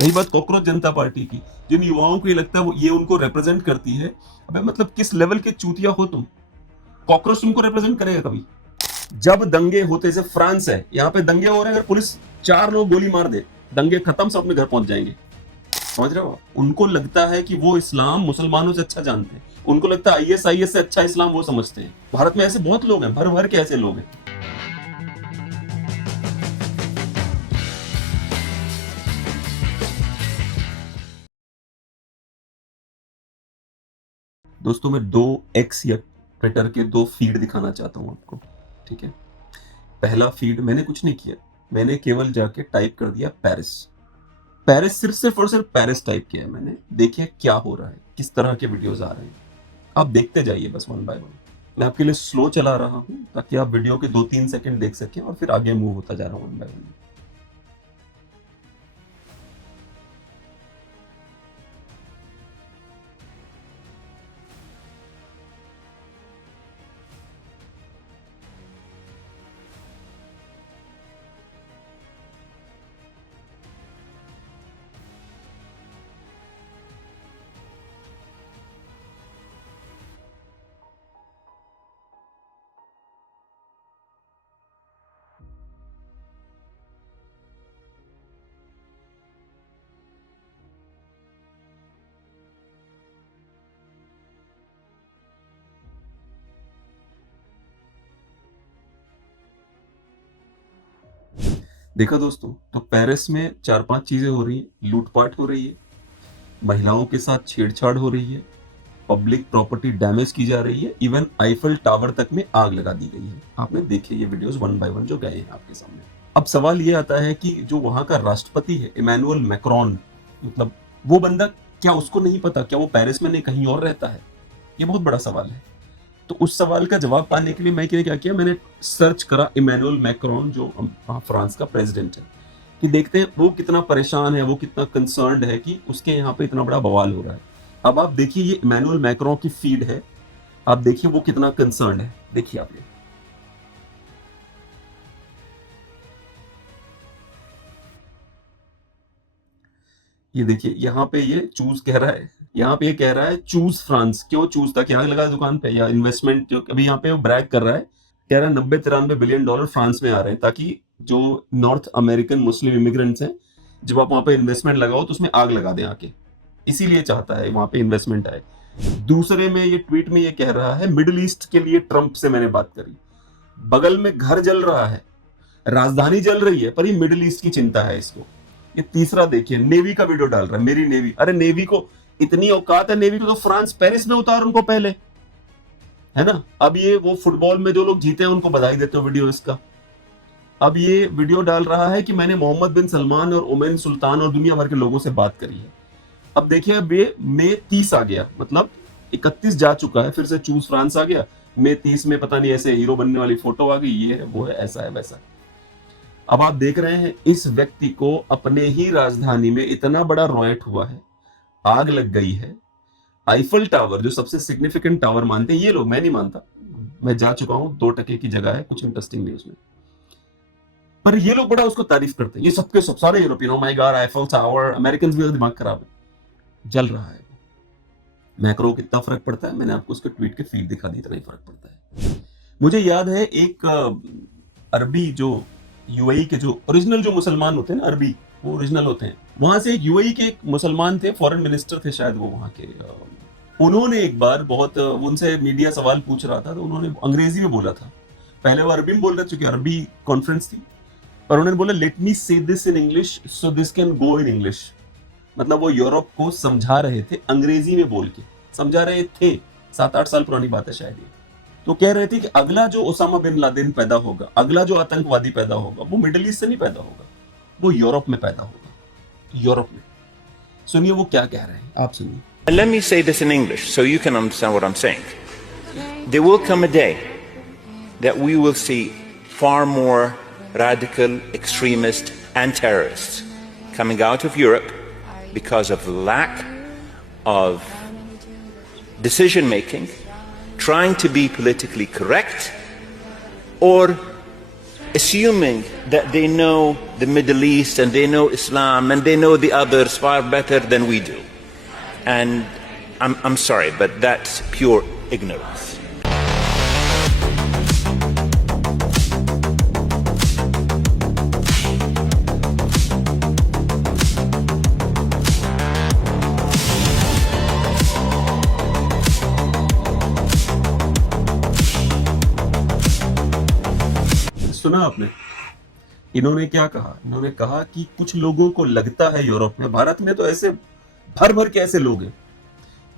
रही बात कॉकरोच जनता पार्टी की, जिन युवाओं को ये लगता है वो ये उनको रिप्रेजेंट करती है, अबे मतलब किस लेवल के चूतिया हो तुम? कॉकरोच तुमको रिप्रेजेंट करेगा कभी? जब दंगे होते, जैसे फ्रांस है, यहाँ पे दंगे हो रहे हैं, अगर पुलिस 4 लोग गोली मार दे, दंगे खत्म, सब अपने घर पहुंच जाएंगे। समझ रहे हो? उनको लगता है कि वो इस्लाम मुसलमानों से अच्छा जानते हैं, उनको लगता है आईएस से अच्छा इस्लाम वो समझते हैं। भारत में ऐसे बहुत लोग हैं, भर भर के ऐसे लोग हैं। दोस्तों मैं 2 एक्स या ट्विटर के 2 फीड दिखाना चाहता हूं आपको, ठीक है? पहला फीड मैंने कुछ नहीं किया, मैंने केवल जाके टाइप कर दिया पेरिस। पेरिस, सिर्फ और सिर्फ पेरिस टाइप किया है मैंने। देखिए क्या हो रहा है, किस तरह के वीडियोस आ रहे हैं, आप देखते जाइए बस वन बाय वन। मैं आपके लिए स्लो चला रहा हूं ताकि आप वीडियो के 2-3 सेकंड देख सकें और फिर आगे मूव होता जा रहा हूं वन बाय वन। देखा दोस्तों, तो पेरिस में 4-5 चीजें हो रही हैं। लूटपाट हो रही है, महिलाओं के साथ छेड़छाड़ हो रही है, पब्लिक प्रॉपर्टी डैमेज की जा रही है, इवन आईफल टावर तक में आग लगा दी गई है। आपने देखे ये वीडियोस वन बाय वन जो गए हैं आपके सामने। अब सवाल ये आता है कि जो वहां का राष्ट्रपति है इमैनुअल मैक्रोन, मतलब वो बंदा, क्या उसको नहीं पता, क्या वो पेरिस में नहीं कहीं और रहता है? ये बहुत बड़ा सवाल है। तो उस सवाल का जवाब पाने के लिए मैं क्या किया, मैंने सर्च करा इमैनुअल मैक्रोन जो फ्रांस का प्रेसिडेंट है, कि देखते हैं वो कितना परेशान है, वो कितना कंसर्न्ड है कि उसके यहाँ पे इतना बड़ा बवाल हो रहा है। अब आप देखिए, ये इमैनुअल मैक्रोन की फीड है, आप देखिए वो कितना कंसर्न्ड है। देखिए आप ये देखिए, यहाँ पे ये चूज कह रहा है, यहाँ पे ये कह रहा है चूज फ्रांस। क्यों चूज था, क्या लगा दुकान पे या इन्वेस्टमेंट? जो अभी यहाँ पे वो ब्रैग कर रहा है, कह रहा है 90-93 बिलियन डॉलर फ्रांस में आ रहे हैं, ताकि जो नॉर्थ अमेरिकन मुस्लिम इमिग्रेंट्स हैं, जब आप वहां पे इन्वेस्टमेंट लगाओ तो उसमें आग लगा दें आके, इसीलिए चाहता है वहां पे इन्वेस्टमेंट आए। दूसरे में ये ट्वीट में ये कह रहा है, मिडिल ईस्ट के लिए ट्रंप से मैंने बात करी, बगल में घर जल रहा है, राजधानी जल रही है, पर ये मिडिल ईस्ट की चिंता है इसको। ये तीसरा देखिए, नेवी का वीडियो डाल रहा है, मेरी नेवी। अरे नेवी को इतनी औकात है, नेवी को तो फ्रांस पेरिस में उतार उनको पहले, है ना? अब ये वो फुटबॉल में जो लोग जीते हैं उनको बधाई देते हो वीडियो इसका। अब ये वीडियो डाल रहा है कि मैंने मोहम्मद बिन सलमान और ओमन सुल्तान और दुनिया भर के लोगों से बात करी है। अब देखिए, अब ये मई 30 आ गया, मतलब 31 जा चुका है, फिर से चूज फ्रांस आ गया। मई 30 में पता नहीं ऐसे हीरो बनने वाली फोटो आ गई, ये है वो है, ऐसा है वैसा। अब आप देख रहे हैं इस व्यक्ति को अपने ही राजधानी में इतना बड़ा रॉयट हुआ है, आग लग गई है। आईफल टावर जो सबसे सिग्निफिकेंट टावर मानते हैं ये लोग, मैं नहीं मानता, मैं जा चुका हूं, 2% की जगह है, कुछ इंटरेस्टिंग नहीं उसमें, पर ये लोग बड़ा उसको तारीफ करते हैं। ये सबके सब सारे European, oh my God Eiffel tower, American भी दिमाग खराब है, जल रहा है। मैक्रो कितना फर्क पड़ता है, मैंने आपको उसके ट्वीट के फीड दिखा दी, इतना ही फर्क पड़ता है। मुझे याद है एक अरबी जो यूएई के जो ओरिजिनल जो मुसलमान होते हैं ना, अरबी वो ओरिजिनल होते हैं, वहां से एक यूएई के एक मुसलमान थे, फॉरेन मिनिस्टर थे शायद वो वहां के। उन्होंने एक बार बहुत उनसे मीडिया सवाल पूछ रहा था, तो उन्होंने अंग्रेजी में बोला था। पहले वो अरबी में बोल रहे, चूंकि अरबी कॉन्फ्रेंस थी, और उन्होंने बोला लेट मी से this in English so this can go in English. मतलब वो यूरोप को समझा रहे थे, अंग्रेजी में बोल के समझा रहे थे। 7-8 साल पुरानी बात है शायद ये। तो कह रहे थे कि अगला जो ओसामा बिन लादेन पैदा होगा, अगला जो आतंकवादी पैदा होगा, वो मिडिल ईस्ट से नहीं पैदा होगा, वो यूरोप में पैदा होगा, यूरोप में। सुनिए वो क्या कह रहे हैं, आप सुनिए। Let me say this in English so you can understand what I'm saying. There will come a day that we will see far more radical extremists and terrorists coming out of Europe because of lack of decision making, trying to be politically correct, or assuming that they know the Middle East and they know Islam and they know the others far better than we do. And I'm sorry, but that's pure ignorance. सुना आपने? इन्होंने क्या कहा? इन्होंने कहा कि कुछ लोगों को लगता है यूरोप में, भारत में तो ऐसे भर भर के ऐसे लोग हैं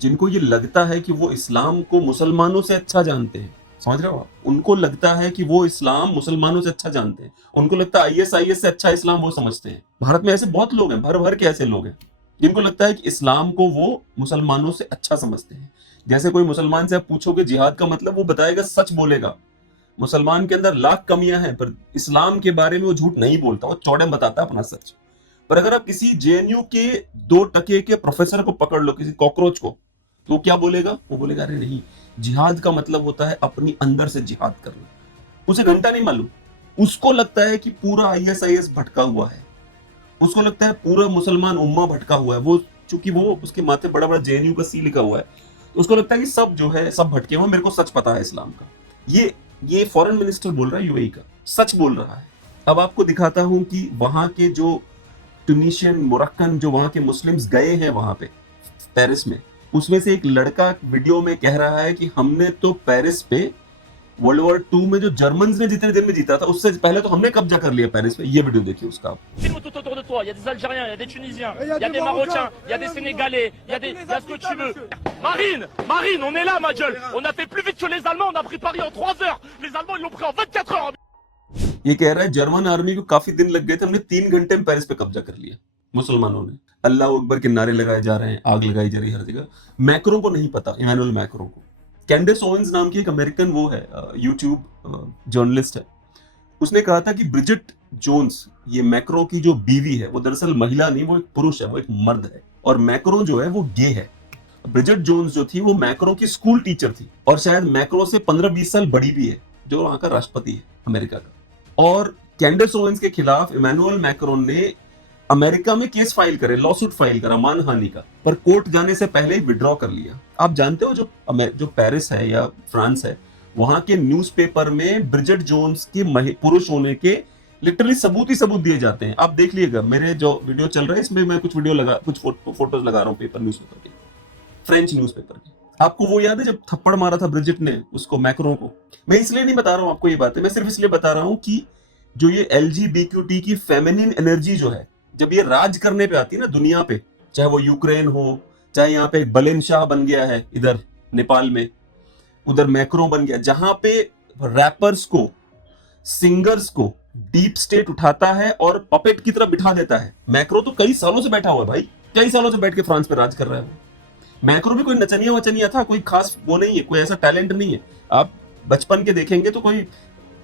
जिनको ये लगता है कि वो इस्लाम को मुसलमानों से अच्छा जानते हैं। समझ रहे हो आप? उनको लगता है कि वो इस्लाम मुसलमानों से अच्छा जानते हैं। उनको लगता है आईएस से अच्छा इस्लाम वो समझते हैं। भारत में ऐसे बहुत लोग हैं, भर भर के ऐसे लोग हैं जिनको लगता है कि इस्लाम को वो मुसलमानों से अच्छा समझते हैं। जैसे कोई मुसलमान से आप पूछोगे जिहाद का मतलब, वो बताएगा, सच बोलेगा। मुसलमान के अंदर लाख कमियां हैं, पर इस्लाम के बारे में वो झूठ नहीं बोलता, वो चौड़े बताता है अपना सच। पर अगर आप किसी जेएनयू के 2% के प्रोफेसर को पकड़ लो, किसी कॉकरोच को, तो क्या बोलेगा? वो बोलेगा अरे नहीं, जिहाद का मतलब होता है अपनी अंदर से जिहाद करना। उसे घंटा नहीं मालूम। उसको लगता है कि पूरा आईएस भटका हुआ है, उसको लगता है पूरा मुसलमान उम्मा भटका हुआ है। वो चूंकि वो उसके माथे बड़ा बड़ा जेएनयू का सी लिखा हुआ है, तो उसको लगता है कि सब जो है सब भटके हुए, मेरे को सच पता है इस्लाम का। ये फॉरेन मिनिस्टर बोल रहा है यूएई का, सच बोल रहा है। अब आपको दिखाता हूं कि वहां के जो ट्यूनीशियन, मोरक्कन, जो वहां के मुस्लिम्स गए हैं वहां पे पेरिस में, उसमें से एक लड़का वीडियो में कह रहा है कि हमने तो पेरिस पे वर्ल्ड वॉर 2 में जो जर्मन्स ने जितने दिन में जीता था, उससे पहले तो हमने कब्जा कर लिया पेरिस पे। ये वीडियो देखिए उसका आप। Filme tout autour de toi, il y a des Algériens, il y a des Tunisiens, il y a des Marocains, il y a des Sénégalais, il y a ce que tu veux. Marine, on est là ma gueule. On a fait plus vite que les Allemands, on a pris Paris en 3 heures. Les Allemands ils l'ont pris en 24 heures. ये कह रहा है German army को काफी दिन लग गए थे, हमने 3 घंटे में पेरिस पे कब्जा कर लिया मुसलमानों ने। अल्लाह अकबर के नारे लगाए जा रहे हैं, आग लगाई जा रही है हर जगह। मैक्रो को नहीं पता, इमैनुअल मैक्रो को। कैंडेस ओवेंस नाम की एक अमेरिकन वो है, यूट्यूब जर्नलिस्ट है। उसने कहा था कि ब्रिजिट जोन्स, ये मैक्रो की जो बीवी है, वो दरअसल महिला नहीं, वो एक पुरुष है, वो एक मर्द है। और मैक्रो जो है वो गे है। ब्रिजिट जोन्स जो थी वो मैक्रो की स्कूल टीचर थी, और शायद मैक्रो से 15-20 साल बड़ी भी है, जो वहां का राष्ट्रपति है अमेरिका का। और कैंडेस ओवेंस के खिलाफ इमैनुअल मैक्रोन ने अमेरिका में केस फाइल करे, लॉसूट फाइल करा मानहानि का, पर कोर्ट जाने से पहले ही विड्रॉ कर लिया। आप जानते हो जो पेरिस है या फ्रांस है, वहां के न्यूज़पेपर में ब्रिजिट जोन्स के पुरुष होने के लिटरली सबूत ही सबूत दिए जाते हैं। आप देख लीजिएगा, मेरे जो वीडियो चल रहा है इसमें मैं कुछ फोटोज लगा रहा हूँ पेपर, न्यूज़पेपर के, फ्रेंच न्यूज़पेपर के। आपको वो याद है जब थप्पड़ मारा था ब्रिजिट ने उसको, मैक्रो को? मैं इसलिए नहीं बता रहा हूँ आपको ये बातें, मैं सिर्फ इसलिए बता रहा हूँ कि जो ये LGBTQ की फेमिनिन एनर्जी जो है, जब ये राज करने पे आती है ना दुनिया पे, चाहे वो यूक्रेन हो, चाहे यहाँ पे बलेन शाह बन गया है इधर नेपाल में, उधर मैक्रो बन गया, जहां पे रैपर्स को, सिंगर्स को डीप स्टेट उठाता है और पपेट की तरह बिठा देता है। मैक्रो तो कई सालों से बैठा हुआ है भाई, कई सालों से बैठ के फ्रांस पे राज कर रहा है। मैक्रो भी कोई नचनिया वचनिया था, कोई खास वो नहीं है, कोई ऐसा टैलेंट नहीं है। आप बचपन के देखेंगे तो कोई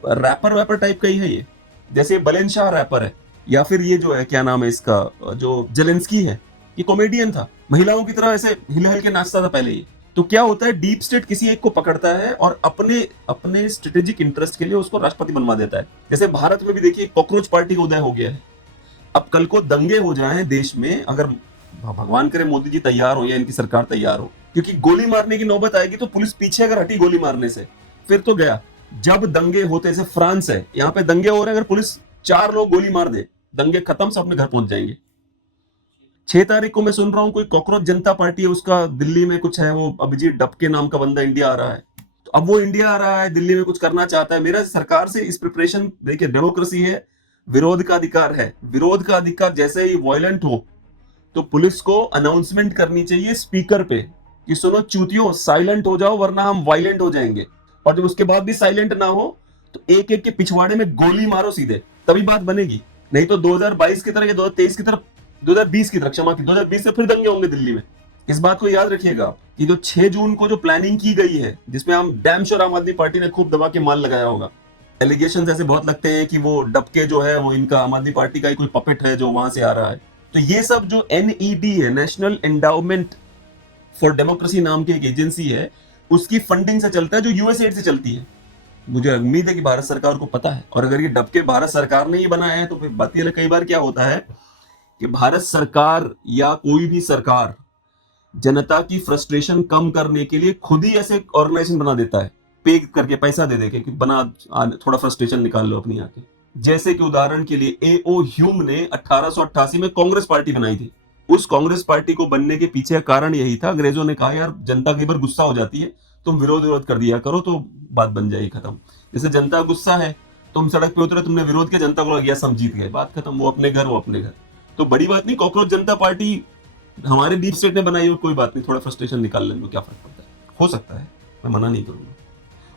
रैपर टाइप का ही है ये, जैसे बलेन शाह रैपर है, या फिर ये जो है क्या नाम है इसका, जो जेलेंस्की है, ये कॉमेडियन था, महिलाओं की तरह ऐसे हिल हिल के नाचता था पहले ये। तो क्या होता है, डीप स्टेट किसी एक को पकड़ता है और अपने स्ट्रेटेजिक इंटरेस्ट के लिए उसको राष्ट्रपति बनवा देता है। जैसे भारत में भी देखिए कॉकरोच पार्टी का उदय हो गया है। अब कल को दंगे हो जाएं देश में, अगर भगवान करे मोदी जी तैयार हो या इनकी सरकार तैयार हो, क्योंकि गोली मारने की नौबत आएगी तो पुलिस पीछे अगर हटी गोली मारने से, फिर तो गया। जब दंगे होते, जैसे फ्रांस है, यहाँ पे दंगे हो रहे हैं, अगर पुलिस 4 लोग गोली मार दे, दंगे खत्म, सब अपने घर पहुंच जाएंगे। 6 तारीख को मैं सुन रहा हूं कोई कॉकरोच जनता पार्टी है, उसका दिल्ली में कुछ है, वो अभिजीत डबके नाम का बंदा इंडिया आ रहा है। तो अब वो इंडिया आ रहा है, दिल्ली में कुछ करना चाहता है। मेरा सरकार से इस प्रिपरेशन, देखिए डेमोक्रेसी है, विरोध का अधिकार है। विरोध का अधिकार जैसे ही वायलेंट हो तो पुलिस को अनाउंसमेंट करनी चाहिए स्पीकर पे कि सुनो चूतियों, साइलेंट हो जाओ वरना हम वायलेंट हो जाएंगे। और जब उसके बाद भी साइलेंट ना हो तो एक एक के पिछवाड़े में गोली मारो सीधे, तभी बात बनेगी। नहीं तो 2022 की तरह या 2023 की तरफ, 2020 की तरह, क्षमा की, 2020 से फिर दंगे होंगे दिल्ली में। इस बात को याद रखिएगा कि जो 6 जून को जो प्लानिंग की गई है, जिसमें हम डैम श्योर आम आदमी पार्टी ने खूब दबा के माल लगाया होगा। एलिगेशन ऐसे बहुत लगते हैं कि वो डबके जो है वो इनका आम आदमी पार्टी का ही कोई पपेट है जो वहां से आ रहा है। तो ये सब जो NED है, नेशनल एंडाउमेंट फॉर डेमोक्रेसी नाम की एक एजेंसी है, उसकी फंडिंग से चलता है, जो यूएसएड से चलती है। मुझे उम्मीद है कि भारत सरकार को पता है, और अगर ये डबके भारत सरकार ने ही बनाया है तो फिर बात ये कई बार क्या होता है कि भारत सरकार या कोई भी सरकार जनता की फ्रस्ट्रेशन कम करने के लिए खुद ही ऐसे ऑर्गेनाइजेशन बना देता है, पे करके पैसा दे दे के कि बना थोड़ा फ्रस्ट्रेशन निकाल लो अपनी आके। जैसे कि उदाहरण के लिए एओ ह्यूम ने 1888 में कांग्रेस पार्टी बनाई थी। उस कांग्रेस पार्टी को बनने के पीछे का कारण यही था, अंग्रेजों ने कहा यार जनता कई बार गुस्सा हो जाती है, तुम विरोध कर दिया करो तो बात बन जाएगी खत्म। जैसे जनता गुस्सा है, तुम सड़क पे उतरे, तुमने विरोध किया, जनता को लग गया सब जीत गए, बात खत्म, वो अपने घर। तो बड़ी बात नहीं, कॉकरोच जनता पार्टी हमारे डीप स्टेट ने बनाई हो, कोई बात नहीं, थोड़ा फ्रस्ट्रेशन निकाल लेने में क्या फर्क पड़ता है, हो सकता है, मैं मना नहीं करूंगा।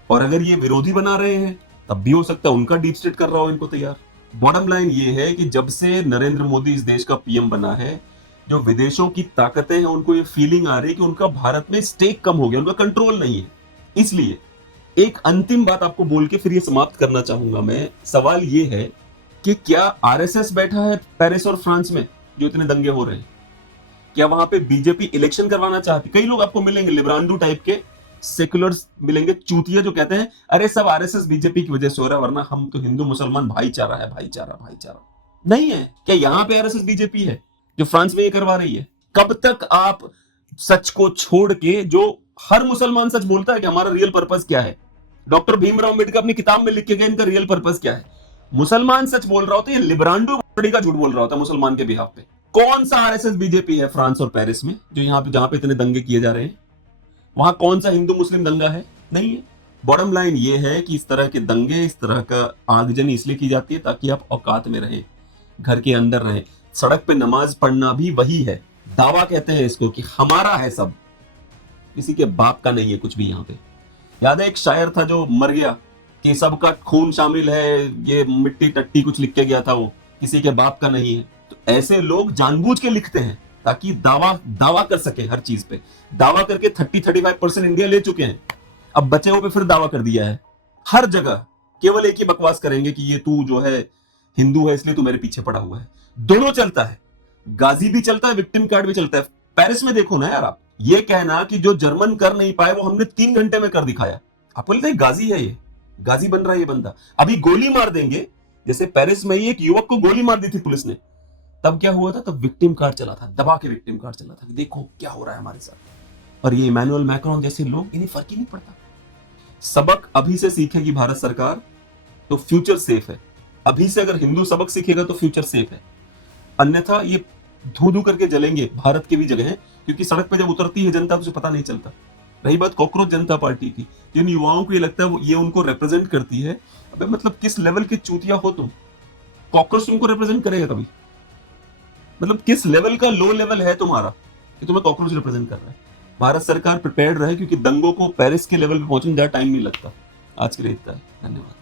और अगर ये विरोधी बना रहे हैं तब भी हो सकता है उनका डीप स्टेट कर रहा हो इनको तैयार। बॉटम लाइन ये है कि जब से नरेंद्र मोदी इस देश का पीएम बना है, जो विदेशों की ताकतें हैं उनको ये फीलिंग आ रही है कि उनका भारत में स्टेक कम हो गया, उनका कंट्रोल नहीं है। इसलिए एक अंतिम बात आपको बोल के फिर ये समाप्त करना चाहूंगा मैं। सवाल ये है कि क्या आरएसएस बैठा है पेरिस और फ्रांस में जो इतने दंगे हो रहे हैं? क्या वहां पे बीजेपी इलेक्शन करवाना चाहती? कई लोग आपको मिलेंगे लिब्रांडू टाइप के सेक्युलर्स मिलेंगे, चूतिया, जो कहते हैं अरे सब आरएसएस बीजेपी की वजह से हो रहा है, वरना हम तो हिंदू मुसलमान भाईचारा है, भाईचारा नहीं है। क्या यहां पे आरएसएस बीजेपी है जो फ्रांस में ये करवा रही है? कब तक आप सच को छोड़ के, जो हर मुसलमान सच बोलता है कि हमारा रियल पर्पस क्या है, डॉक्टर भीमराव अम्बेडकर अपनी किताब में लिख के गए इनका रियल पर्पस क्या है, मुसलमान सच बोल रहा होता है, ये लिब्रांडो का झूठ बोल रहा होता है मुसलमान के बिहाफ पे। कौन सा आरएसएस बीजेपी है फ्रांस और पेरिस में जो यहाँ पे, जहां पे इतने दंगे किए जा रहे हैं? वहां कौन सा हिंदू मुस्लिम दंगा है? नहीं है। बॉटम लाइन ये है कि इस तरह के दंगे, इस तरह का आगजनी इसलिए की जाती है ताकि आप औकात में रहें, घर के अंदर रहें। सड़क पे नमाज पढ़ना भी वही है, दावा कहते हैं इसको कि हमारा है सब, किसी के बाप का नहीं है कुछ भी यहाँ पे। याद है एक शायर था जो मर गया कि सबका खून शामिल है, ये मिट्टी टट्टी कुछ लिख के गया था, वो किसी के बाप का नहीं है। तो ऐसे लोग जानबूझ के लिखते हैं ताकि दावा कर सके हर चीज पे। दावा करके 30-35% इंडिया ले चुके हैं, अब बचे हुए पे फिर दावा कर दिया है। हर जगह केवल एक ही बकवास करेंगे कि ये तू जो है हिंदू है इसलिए तू मेरे पीछे पड़ा हुआ है। दोनों चलता है, गाजी भी चलता है, विक्टिम कार्ड भी चलता है। पेरिस में देखो ना यार, आप ये कहना कि जो जर्मन कर नहीं पाए वो हमने 3 घंटे में कर दिखाया, आपको लगता है गाजी है? ये गाजी बन रहा है ये बंदा। अभी गोली मार देंगे, जैसे पेरिस में ही एक युवक को गोली मार दी थी पुलिस ने, तब क्या हुआ था? तब विक्टिम कार्ड चला था, दबा के विक्टिम कार्ड चला था, देखो क्या हो रहा है हमारे साथ। और ये इमैनुअल मैक्रोन जैसे लोग, इन्हें फर्क ही नहीं पड़ता। सबक अभी से सीखेगी भारत सरकार तो फ्यूचर सेफ है। अभी से अगर हिंदू सबक सीखेगा तो फ्यूचर सेफ है, अन्यथा ये धू करके जलेंगे। भारत की भी जगह है, क्योंकि सड़क पे जब उतरती है जनता तो उसे पता नहीं चलता। रही बात कॉकरोच जनता पार्टी की, जिन युवाओं को ये लगता है ये उनको रिप्रेजेंट करती है, अबे मतलब किस लेवल के चूतिया हो तुम? कॉकरोच तुमको रिप्रेजेंट करेगा कभी? मतलब किस लेवल का लो लेवल है तुम्हारा कि तुम्हें कॉकरोच रिप्रेजेंट कर रहा है? भारत सरकार प्रिपेयर्ड रहे, क्योंकि दंगों को पेरिस के लेवल पे पहुंचने ज्यादा टाइम नहीं लगता। आज के लिए इतना है, धन्यवाद।